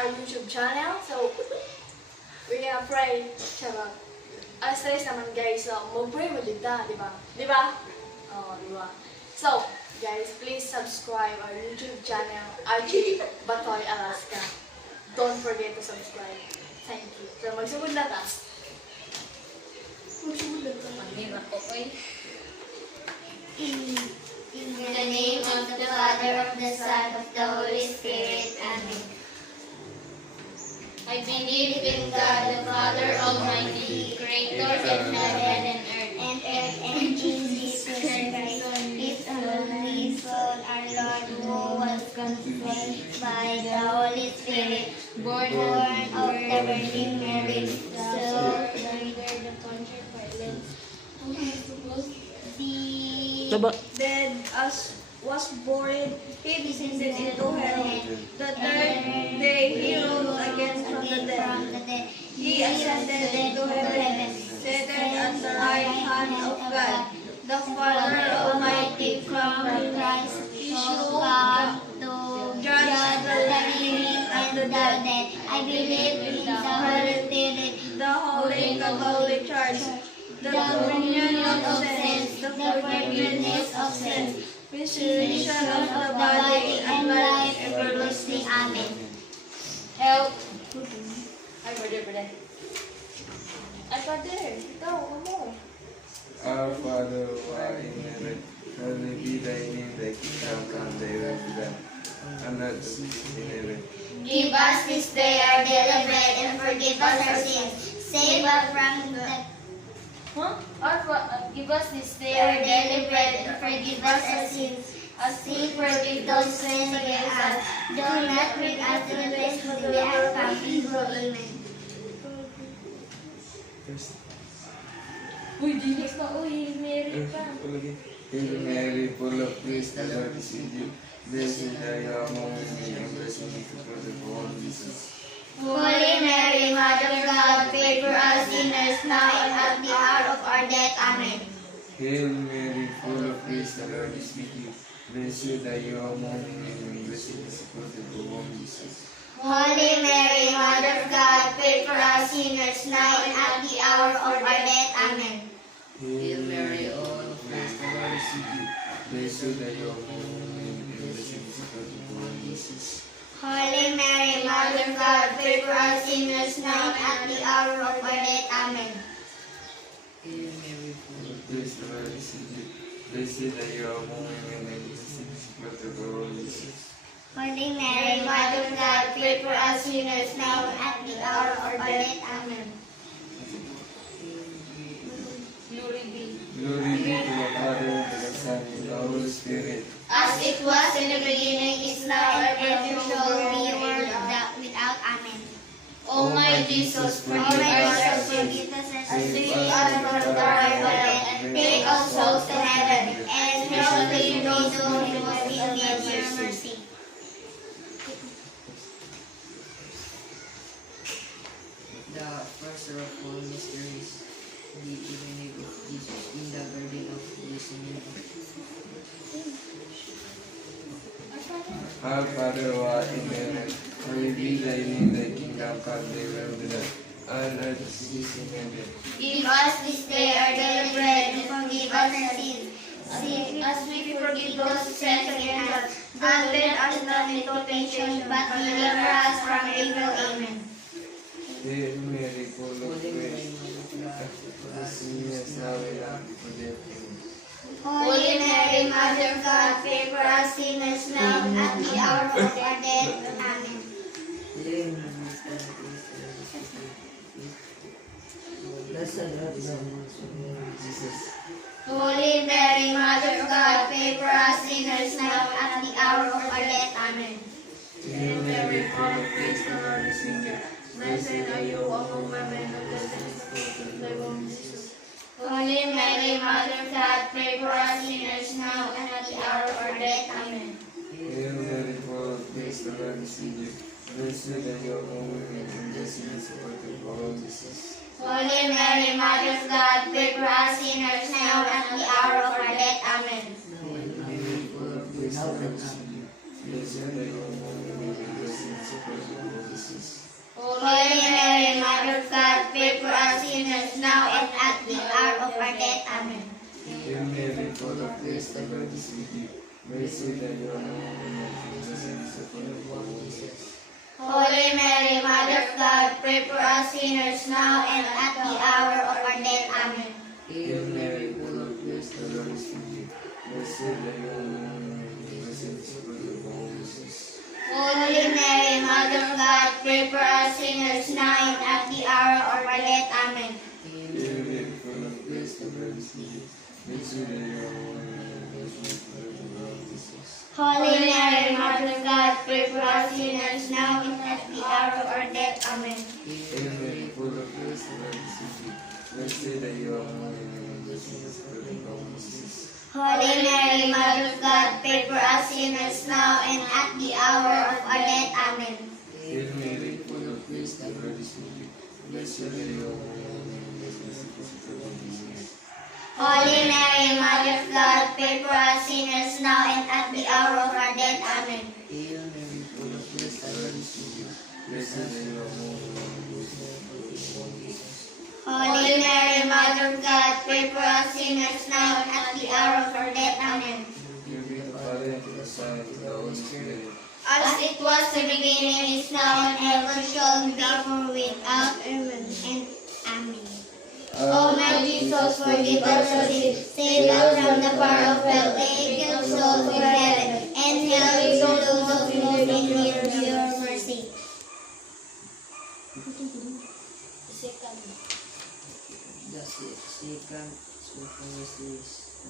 our YouTube channel. So, we're gonna pray. Charot. Stress naman guys. So, mag-pray mo dito, di ba? Di ba? Oo, di ba? So, guys, please subscribe our YouTube channel, RJ Batoy Alaska. Don't forget to subscribe. Thank you. So, magsugod na ta. Magsugod na ta. Mahirap po kayo. In the name of the Father, of the Son, of the Holy Spirit. Amen. I believe in God, the Father Almighty, Creator of heaven and earth. And in Jesus Christ, His only Son, our Lord, who was conceived by the Holy Spirit, born of the Virgin Mary, so the conquered violence. Then, as was born, he descended into hell. The third day, he rose again from the dead. He ascended into heaven, seated at the right hand of God, the Father Almighty. From Christ, he so shall come to judge judge the the living living and and the the dead. dead. I believe in the Holy Spirit, The Holy Catholic Church, the communion of saints, the forgiveness of sins, resurrection of the body, and life everlasting. Amen. Help. Ay, brother. Ay, brother. Ikaw, ano? Our Father who art in heaven, hallowed be thy name, thy kingdom come, thy will be done, on earth as it is in heaven. Give us this day our daily bread, and forgive us our sins. Save us from the Give us this day our daily bread, and forgive us our sins, as we forgive those who sin against us. Do not bring us to the place where we are from evil. Amen. Uy, dinis na. Uy, Mary pa. Hail Mary, full of grace, the Lord is with you. Blessed are you among women, and blessed is the fruit of your womb, Jesus. Holy Mary, Mother of God, pray for us sinners now and at the hour of our death. Amen. Hail Mary, full of grace, the Lord is with you. Blessed are you among women, and blessed is the fruit of your womb, Jesus. Holy Mary, Mother of God, pray for us sinners now and at the hour of our death. Amen. Hail Mary, full of grace, the Lord is with you. Blessed are you among women, and blessed is the fruit of your womb, Jesus. Holy Mary, Mother of God, pray for us sinners now and at the hour of our death. Amen. Hail Mary, full of grace, the Lord is with you. Blessed are you among women, and blessed is the fruit of your womb, Jesus. Holy Mary, Mother of God, pray for us sinners now and at the hour of our death. Amen. Glory be. Glory be to the Father, to the Son, and the Holy Spirit. As it was in the beginning, is now, and ever shall be, world without. Amen. O my Jesus, O forgive my us our God, sins. forgive us our sins, from the right way, take all souls to heaven, and especially those who most in need of your mercy. The first sorrowful mysteries, the evening of Jesus in the Garden of Gethsemane. Our Father who art in heaven, hallowed be thy name, thy kingdom come, thy will be done, on earth as it is in heaven. Give us this day our daily bread, and forgive us our sins, as we forgive those who sin against us. And lead us not into temptation, but deliver us from evil. Amen. Hail Mary, full of grace, blessed is now and at the death. Amen. Holy Mary, Mother of God, pray for us sinners now and at the hour of our death. Amen. Blessed are the ones who believe Jesus. Holy Mary, Mother of God, pray for us sinners now and at the hour of our death. Amen. Hail Mary, full of grace, the Lord is with you. Blessed are you among women, and blessed is the fruit of thy womb, Jesus. Holy Mary, Mother of God, pray for us sinners now and at the hour of our death. Amen. Hail Mary, full of grace, the Lord is with you. Blessed are you among women, and blessed is the fruit of your womb, Jesus. Holy Mary, Mother of God, pray for us sinners now and at the hour of our death. Amen. Hail Mary, full of grace, the Lord is with you. Blessed are you among women, and blessed is the fruit of your womb, Jesus. now and at the hour of our death. Amen. Hail Mary, full of grace, the Lord is with you. Blessed are you among women, and blessed is the fruit of your womb, Jesus. Holy Mary, Mother of God, pray for us sinners now and at the hour of our death. Amen. Hail Mary, full of grace, the Lord is with you. Blessed are you among women, and blessed is the fruit of your womb, Jesus. Holy Mary, Mother of God, pray for us sinners now and at the hour of our death. Amen. Hail Mary, full of grace, the Lord is with you. Blessed are you among women, and blessed is the fruit of your womb, Jesus. Holy Mary, Mother of God, pray for us sinners now and at the hour of our death. Amen. Hail Mary, full of grace, the Lord is with you. Blessed are you among women, and blessed is the fruit of your womb, Jesus. Holy Mary, Mother of God, pray for us sinners now and at the hour of our death. Amen. Hail Mary, full of grace, the Lord is with you. Blessed are you among women, and blessed is the fruit of your womb, Jesus. Holy Mary, Mother of God, pray for us sinners now and at the hour of our death. Amen. Hail Mary, full of grace, the Lord is with you. Blessed are you among women, and blessed is the fruit of your womb, Jesus. Holy Mary, Mother of God, pray for us sinners now and at the hour of our death. Amen. Glory be to the Father, and to the Son, and to the Holy Spirit. As it was in the beginning, is now, and ever shall be, for without end. Amen. O my Jesus, forgive us our sins, save us from the fire of hell, take your soul to heaven, and help those of you most in need of your mercy. The second sorrowful mystery,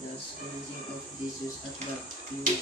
the scourging of Jesus at baptism.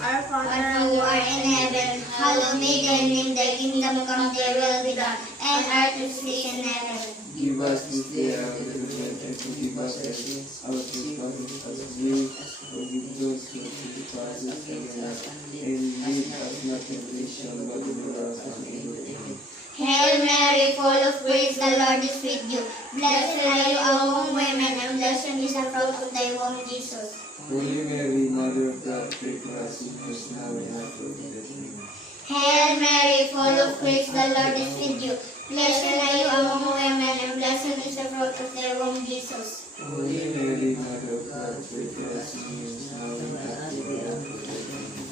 Our Father who art in heaven, hallowed be thy name, thy kingdom come, thy will be done, and earth as it is in heaven. Give us this day our daily bread, and forgive us our sins, our trespasses, as we forgive those who trespass against us. And lead us not into temptation, but deliver us from evil. Amen. Hail Mary, full of grace, the Lord is with you. Blessed are you among women, and blessed is the fruit of thy womb, Jesus. Holy Mary, Mother of God, pray for us sinners now and at our death. Amen. Hail Mary, full of grace, the Lord is with you. Blessed are you among women, and blessed is the fruit of thy womb, Jesus. Holy Mary, Mother of God, pray for us sinners now and at the hour of our death. Amen.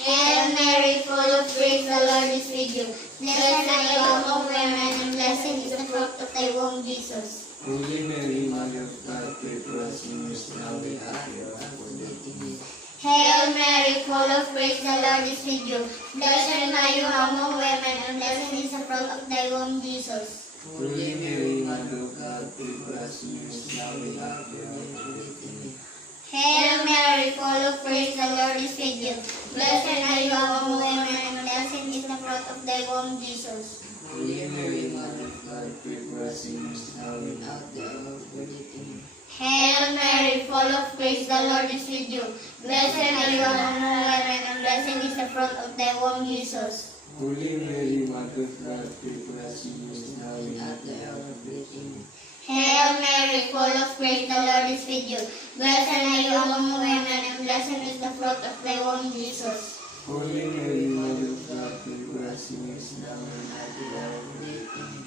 Hail Mary, full of grace, the Lord is with you. Blessed are you among women, and blessed is the fruit of thy womb, Jesus. Holy Mary, Mother of God, pray for us sinners now and at the hour of our death. Amen. Hail Mary, full of grace, the Lord is with you. Blessed are you among women, and blessed is the fruit of thy womb, Jesus. Holy Mary, Mother of God, pray for us sinners now and at the hour of our death. Amen. Hail Mary, full of grace, the Lord is with you. Blessed are you among women, and blessed is the fruit of thy womb, Jesus. Holy Mary, Mother of God, pray for us sinners now and at the hour of our death. Amen. Hail Mary, full of grace, the Lord is with you. Blessed are you among women, and blessed is the fruit of thy womb, Jesus. Holy Mary, Mother of God, pray for us sinners now and at the hour of our death. Amen. Hail Mary, full of grace, the Lord is with you. Blessed are you among women, and blessed is the fruit of thy womb, Jesus. Holy Mary, Mother of God, pray for us sinners now and at the hour of our death. Amen.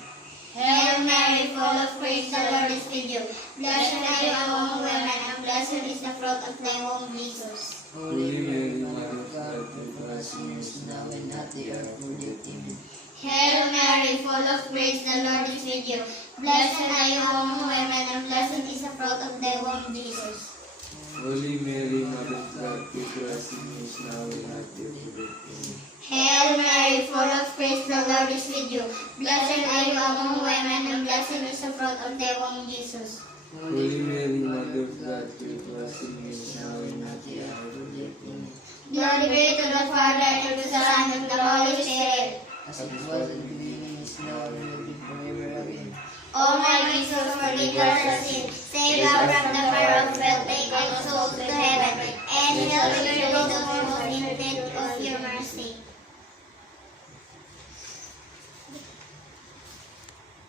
Hail Mary, full of grace, the Lord is with you. Blessed are you among women, and blessed is the fruit of thy womb, Jesus. Holy Mary, Mother of God, pray for us sinners now and at the hour of our death. Amen. Hail Mary, full of grace, the Lord is with you. Blessed are you among women, and blessed is the fruit of thy womb, Jesus. Holy Mary, Mother of God, pray for us sinners now and at the hour of our death. Amen. Hail Mary, full of grace, the Lord is with you. Blessed are you among women, and blessed is the fruit of thy womb, Jesus. Holy Mary, Mother of God, pray for us sinners now and at the hour of our death. Amen. Glory be to the Father, and to the Son, and to the Holy Spirit. As it was in the beginning, is now, and will be forever. Amen. O my Jesus, forgive us our sins, save us from the fire of hell, take our souls to heaven, and help us those who are most in need of your mercy.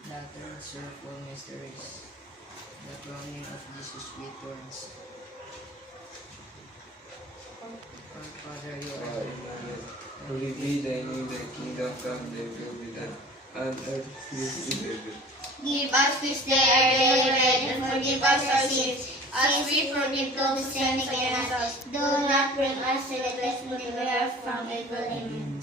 The third sorrowful mysteries, the crowning of Jesus with thorns. Our Father, you are in heaven. Holy be thy name, thy kingdom come, thy will be done, on earth as it is in heaven. Give us this day our daily bread, and forgive us our sins, as we forgive those who sin against us. Do not bring us to the test, but deliver us from evil. Amen.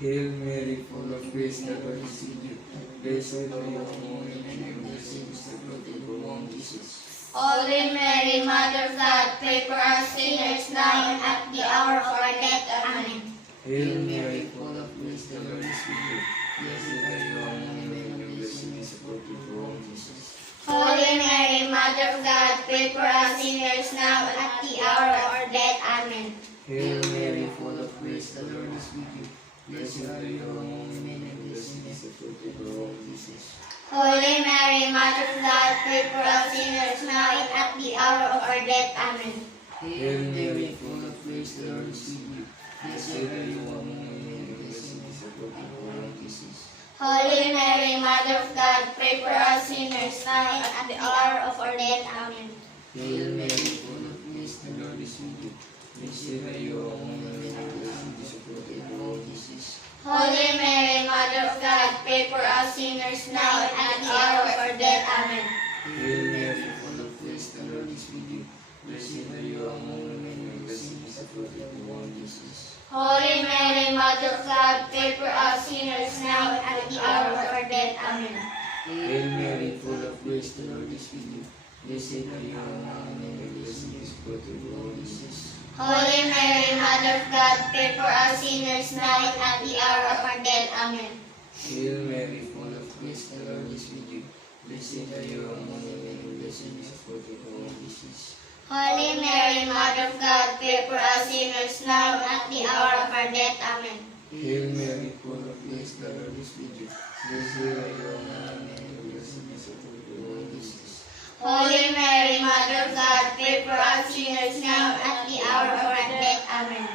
Hail Mary, full of grace, the Lord is with you. Blessed are you among women, and blessed is the fruit of your womb, Jesus. Holy Mary, Mother of God, pray for us sinners now and at the hour of our death. Amen. Hail Mary, full of grace, the Lord is with you. Blessed are you among women, and blessed is the fruit of your womb, Jesus. Holy Mary, Mother of God, pray for us sinners now and at the hour of our death. Amen. Hail Mary, full of grace, the Lord is with you. Blessed are you among women, and blessed is the fruit of your womb, Jesus. Holy Mary, Mother of God, pray for us sinners now and at the hour of our death. Amen. Hail Mary, full of grace, the Lord is with you. Blessed are you among women, and blessed is the fruit of your womb, Jesus. Holy Mary, Mother of God, pray for us sinners now and at the hour of our death. Amen. Hail Mary, full of grace, the Lord is with you. Blessed are you among women, and blessed is the fruit of your womb, Jesus. Holy Mary, Mother of God, pray for us sinners now and at the hour of our death. Amen. Hail Mary, full of grace, the Lord is with you. Blessed are you among women, and blessed is the fruit of your womb, Jesus. Holy Mary, Mother of God, pray for us sinners now and at the hour of our death. Amen. Hail Mary, full of grace, the Lord is with you. Blessed are you among women, and blessed is the fruit of your womb, Jesus. Holy Mary, Mother of God, pray for us sinners now and at the hour of our death. Amen. Hail Mary, full of grace, the Lord is with you. Blessed are you among women, and blessed is the fruit of your womb, Jesus. Holy Mary, Mother of God, pray for us sinners now and at the hour of our death. Amen. Hail Mary, full of grace, the Lord is with you. Blessed are you among women, and blessed is the fruit of your womb, Jesus. Holy Mary, Mother of God, pray for us sinners now and at the hour of our death. Amen.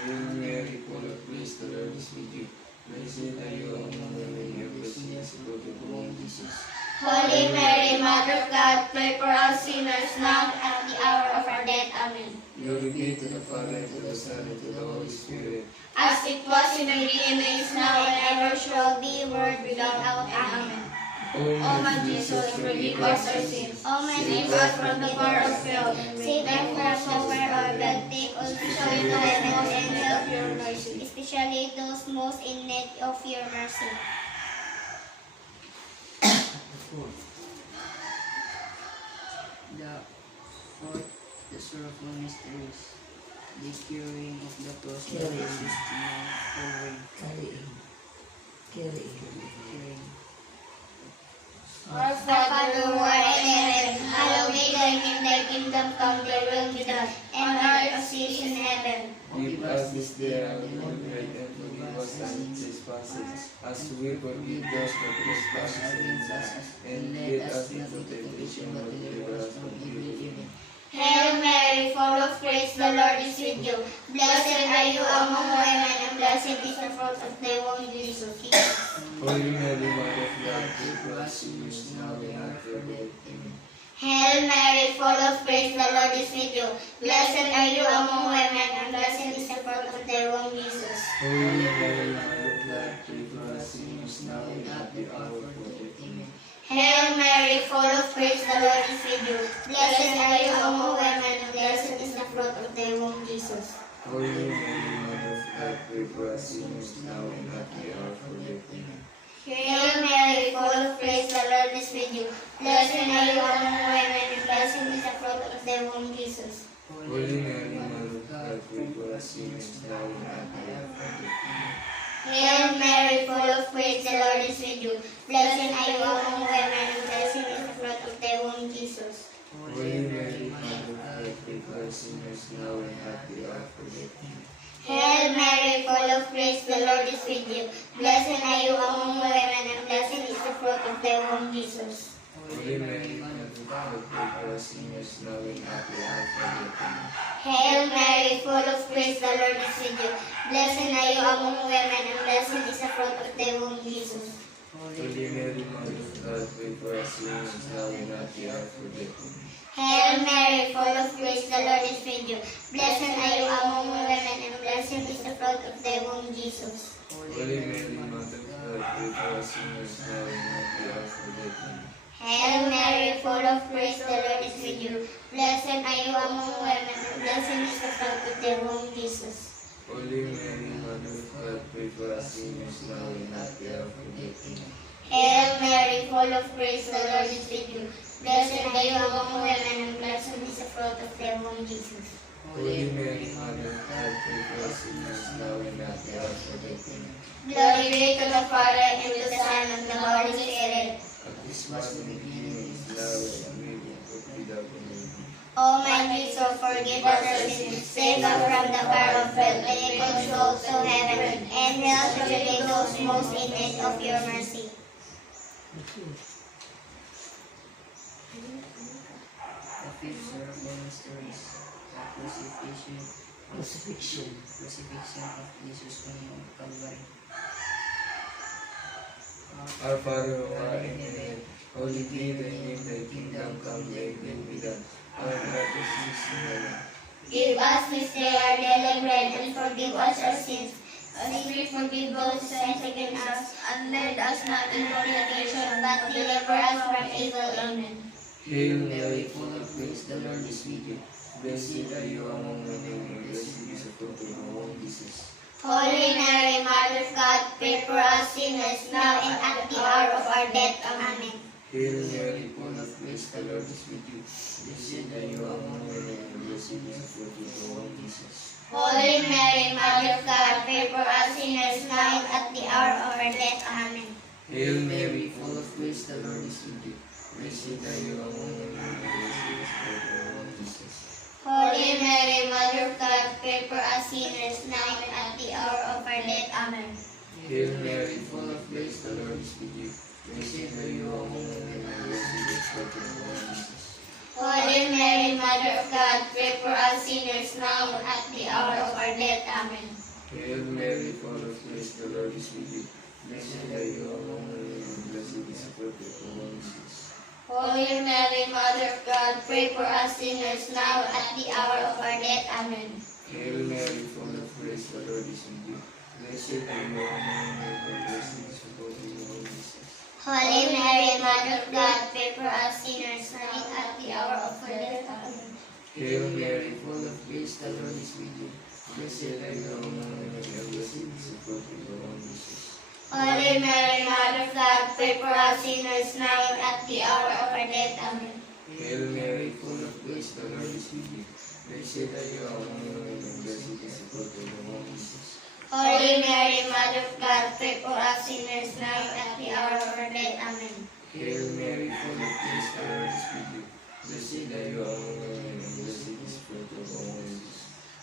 Hail Mary, full of grace, the Lord is with you. Blessed are you among women, and blessed is the fruit of your womb, Jesus. Holy Mary, Mother of God, pray for us sinners now and at the hour of our death. Amen. Glory be to the Father, and to the Son, and to the Holy Spirit. As it was in the beginning, is now, and ever shall be, world without end. Amen. O my Jesus, forgive us our sins. O my Save us from the fire of hell. save them from the fire of death. Take all the soul to heaven and help Your mercy. especially those most in need of your mercy. The fourth, the sorrowful mysteries. The curing of the cross by Jesus Calvary. Carrying. Our Father who art in heaven, hallowed be thy name, thy kingdom come, thy will be done, on earth as it is in heaven. Give us this day our daily bread, and forgive us our trespasses, as we forgive those who trespass against us. And lead us into temptation, but deliver us from evil. Hail Mary, full of grace, the Lord is with you. Blessed are you among women, and blessed is the fruit of thy womb, Jesus. Holy Mary, Mother of God, pray for us sinners now and at our death. Amen. Hail Mary, full of grace, the Lord is with you. Blessed are you among women, and blessed is the fruit of thy womb, Jesus. Holy Mary, Mother of God, pray for us sinners now and at the hour of our death. Amen. Hail Mary, full of grace, the Lord is with you. Blessed are you among women, and blessed is the fruit of thy womb, Jesus. Holy Mary, Mother of God, pray for us sinners now and at the hour of our death. Amen. Hail Mary, full of grace, the Lord is with you. Blessed are you among women, and blessed is the fruit of thy womb, Jesus. Holy Mary, Mother of God, pray for us sinners now and at the hour of our death. Amen. Hail Mary, full of grace, the Lord is with you. Blessed are you among women, and blessed is the fruit of thy womb, Jesus. Holy Mary, Mother of God, pray for us sinners now and at the hour of our death. Amen. Hail Mary, full of grace, the Lord is with you. Blessed are you among women, and blessed is the fruit of thy womb, Jesus. Holy Mary, Mother of God, pray for us sinners now and at the hour of our death. Amen. Hail Mary, full of grace, the Lord is with you. Blessed are you among women, and blessed is the fruit of thy womb, Jesus. Holy Mary, Mother of God, pray for us sinners now and at the hour of our death. Amen. Hail Mary, full of grace, the Lord is with you. Blessed are you among women, and blessed is the fruit of thy womb, Jesus. Holy Mary, Mother of God, pray for us sinners now and at the hour of our death. Hail Mary, full of grace, the Lord is with you. Blessed are you among women, and blessed is the fruit of thy womb, Jesus. Holy Mary, Mother of God, pray for us sinners now and at the hour of our death. Hail Mary, full of grace, the Lord is with you. Blessed are you among women, and blessed is the fruit of thy womb, Jesus. Holy Mary, Mother of God, pray for us sinners now and at the hour of our death. Glory be to the Father, and to the Son, and to the Holy Spirit. As this was in the beginning, is now, and will be without end. O my Jesus, forgive us our sins, save us from the fire of hell, lead all souls to heaven, and help especially those most in need of your mercy. The fifth sorrowful mystery is the crucifixion of Jesus on Calvary. Our Father who art in heaven, holy be thy name, thy kingdom come, thy will be done. Our God is in heaven. Give us this day our daily bread, and forgive us our sins, as we forgive those who sin against us, and lead us not into temptation, but deliver us from evil. Amen. Hail Mary, full of grace, the Lord is with you. Blessed are you among women, and blessed is the fruit of your womb, Jesus. Holy Mary, Mother of God, pray for us sinners, now and at the hour of our death. Amen. Hail Mary, full of grace, the Lord is with you. Blessed are you among women, and blessed is the fruit of your womb, Jesus. Holy Mary, Mother of God, pray for us sinners, now and at the hour of our death. Amen. Hail Mary, full of grace, the Lord is with you. Blessed are you among women, and blessed is the fruit of your womb, Jesus. Holy Mary, Mother of God, pray for us sinners, now and at the hour of our death. Amen. Hail Mary, full of grace, the Lord is with you. Blessed are you among women, and blessed is the fruit of your womb, Jesus. Holy Mary, Mother of God, pray for us sinners, now and at the hour of our death. Amen. Hail Mary, full of grace, the Lord is with you. Blessed are you among women, and blessed is the fruit of your womb, Jesus. Holy Mary, Mother of God, pray for us sinners, now and at the hour of our death. Amen. Hail Mary, full of grace, the Lord is with you. Blessed are you among women, and blessed is the fruit of your womb, Jesus. Holy Mary, Mother of God, pray for us sinners, now and at the hour of our death. Amen. Hail Mary, full of grace, the Lord is with you. Blessed are you among women, and blessed is the fruit of your womb, Jesus. Holy Mary, Mother of God, pray for us sinners, now and at the hour of our death. Amen. Hail Mary, full of grace, the Lord is with you. Blessed are you among women, and blessed is the fruit of your womb, Jesus. Holy Mary, Mother of God, pray for us sinners, now and at the hour of our death. Amen. Hail Mary, full of grace, the Lord is with you. Blessed are you among women, and blessed is the fruit of your womb, Jesus.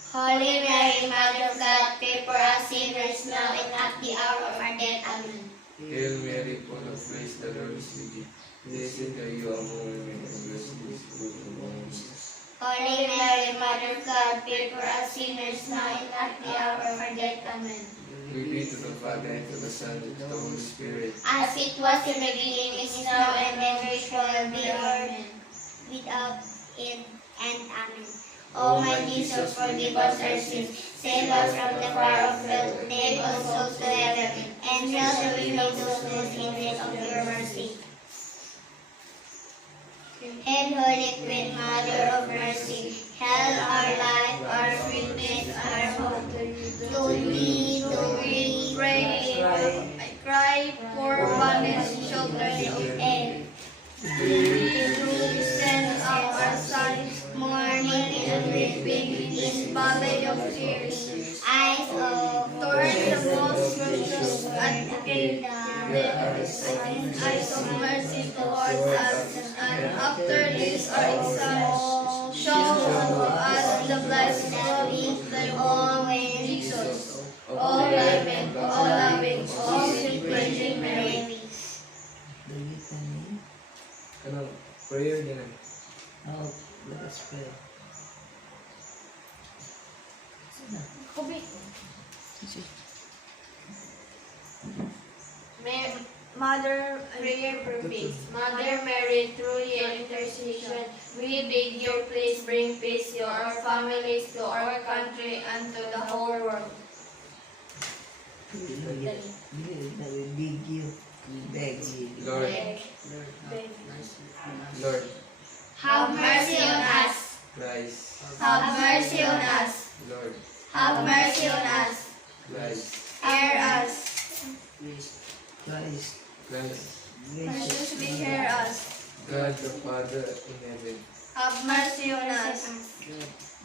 Holy Mary, Mother of God, pray for us sinners, now and at the hour of our death. Amen. Hail Mary, full of grace, the Lord is with you. Blessed are you among women, and blessed is the fruit of your womb, Jesus. Holy Mary, Mother of God, pray for us sinners, now and at the hour of our death. Amen. Glory be to the Father, and to the Son, and to the Holy Spirit. As it was in the beginning, is now, and ever shall be, world without end. Amen. O my Jesus, forgive us our sins, save us from the fire of hell, lead all souls to heaven, and help especially those most in need of your mercy. Hail, Holy Queen, Mother of Mercy, hail our life, our sweetness, our hope. To thee do we pray. I cry for banished children of Eve. We send up our sighs, mourning and weeping in this valley of tears. Eyes of Turn the most gracious advocate, the eyes of mercy towards us, and after this our exile, show unto us the blessed glory of thy own Jesus. O clement, O loving, O sweet Virgin Mary. The litany. Prayer din. Now, let us pray. Mother, prayer perfect. Mother Mary, through your intercession, we beg you please bring peace to our families, to our country, and to the whole world. Beg you. Beg you. Lord, Beg. Lord, Have mercy on us. Christ, Have mercy on us. Lord, Have mercy on us. Christ, Hear us. Christ. Christ, Graciously hear us. God the Father in heaven, Have mercy on us.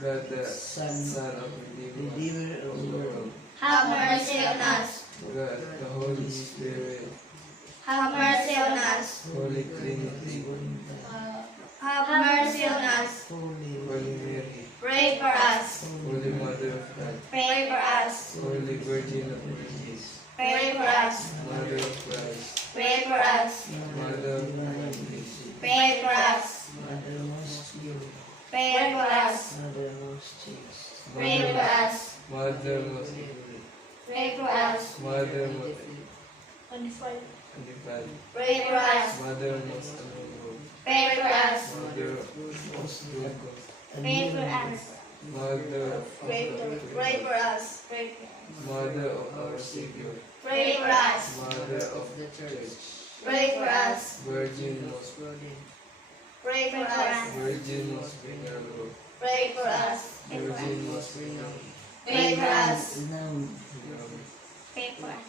God the Son of Redeemer Redeemer of the world, Have mercy on us. God the Holy Spirit, Have mercy on us. Holy Trinity, Have mercy on us. Holy. Holy Mary, Pray for us. Holy Mother of God, Pray for us. Holy Virgin of Virgins, Pray for us. Mother of Christ, Pray for us. Mother of Christ, Pray for us. Mother most pure. Pray for us. Mother most chaste. Pray for us. Mother most holy, Pray for us. Mother most Undefiled. undefiled, Pray for us. Mother most honorable, Pray for us. Mother most good, Pray for us. Mother of Pray for us. Pray for us. Mother of our Savior, Pray for us. Mother of the Church, Pray for us. Virgin most Pray for us. Virgin most venerable, Pray for us. Virgin most renowned, Pray for us. Pray for us.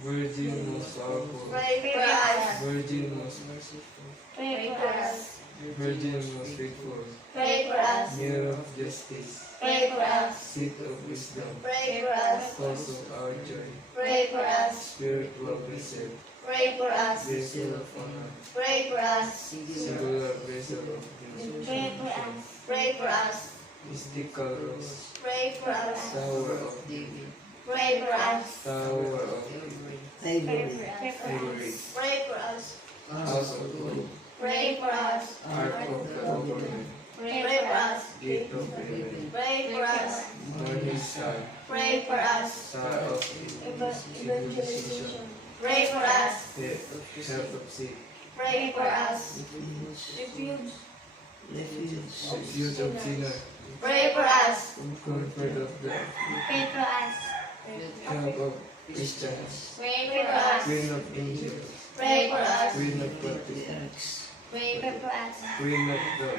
Virgin most powerful, Pray for us. Virgin most merciful, Pray for us. Virgin most faithful, Pray for us. Mirror of justice, Pray for us. Seat of wisdom, Pray for us. Cause of our joy, Pray for us. Spiritual precept, Pray for us. Vessel of honor, Pray for us. Singular vessel of grace, Pray for us. Pray for us. Mystical rose, Pray for us. Tower of David, Pray for us. Tower of Ivory. Ivory, Pray for us. House of Gold, Pray for us. Ark of the Covenant, Pray for us. Gate of Heaven, Pray for us. Morning Star, Pray for us. Star of Evangelization, Pray for us. Health of Sick, Pray for us. Refuge. Refuge of Sinner, Pray for us. Comfort of the Pray for us. Camp of Christians, Pray for us. Queen of Angels, Pray for us. Queen of Prophets, Pray for us. Queen of the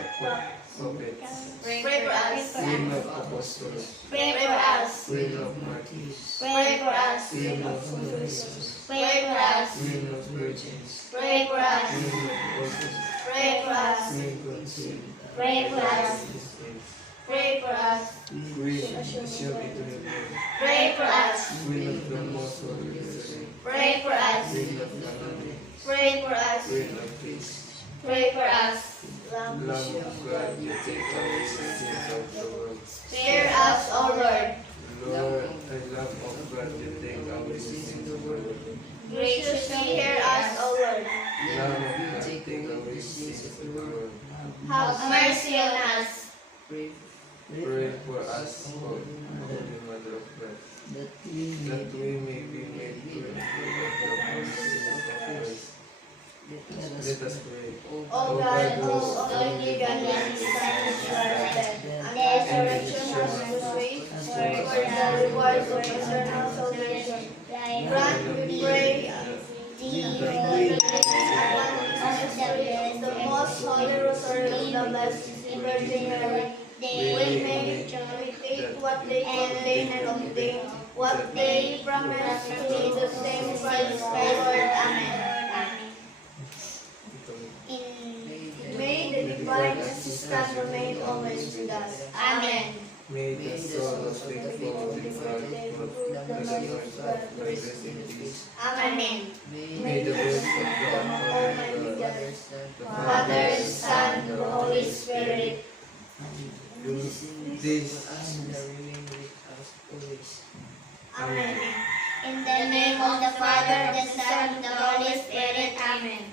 Prophets, Pray for us. Queen of Apostles, Pray for us. Queen of Martyrs, Pray for us. Queen of Martyrs, Pray for us. Queen of Virgins, Pray for us. Queen of Orphans, Pray for us. Queen conceived, Pray for us. Pray for us. Queen Shield Eternal, Pray for us. Queen of the Most Holy Virgin, Pray for us. Queen of Canaan, Pray for us. Queen of Peace, Pray for us. Lamb of God, you take away the sins of the world. Hear us, O Lord. Lord, I love of God, you take away the sins of the world. Graciously hear us, O Lord. Lamb of God, take away the sins of the world. Have mercy on us. Pray for us, Holy Mother of God, That we that we may be made pure of the promises of Christ. Let us pray. O God, whose only begotten Son is dead, and the resurrection has persuaded for the rewards of eternal salvation. Grant, we pray, thee, Holy Spirit, the most holy rosary of the Blessed Virgin Mary, we may imitate what they contain and obtain what they promise to be the same Christ our Lord. Amen. May the divine assistance remain always with us. Amen. May the soul of faithful departed to the Lord of rest in peace. Amen. May the grace of God, Almighty the God, Father, Father, Son, and the Holy Spirit. do this. Amen. In the name of the Father, the Son, and the Holy Spirit. Amen.